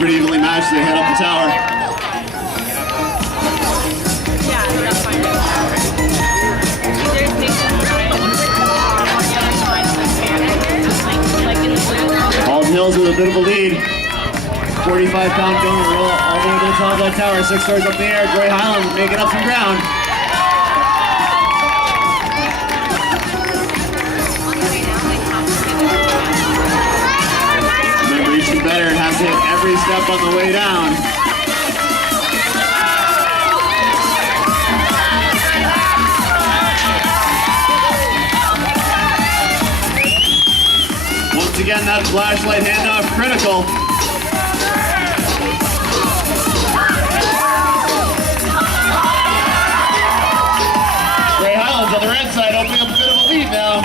pretty evenly matched as they head up the tower. Yeah, that's fine. There's stations right on the other side of the stand, like in the blue. Halton Hills with a bit of a lead. 45-pound donut roll all the way to the top of that tower. 6 stars up in the air. Highlands making up some ground. Remember, you should better and have to hit every step on the way down. Once again, that flashlight handoff critical. Highlands on the red side, opening up a bit of a lead now.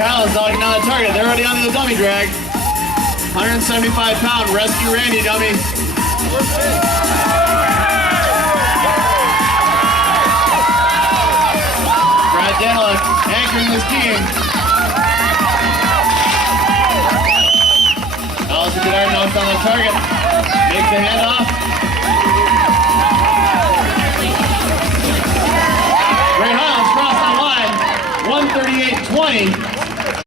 Highlands knocking down the target. They're already onto the dummy drag. 175-pound rescue Randy dummy. Brad Daniel anchoring this team. Allison Goddard knocks on the target. Makes the handoff.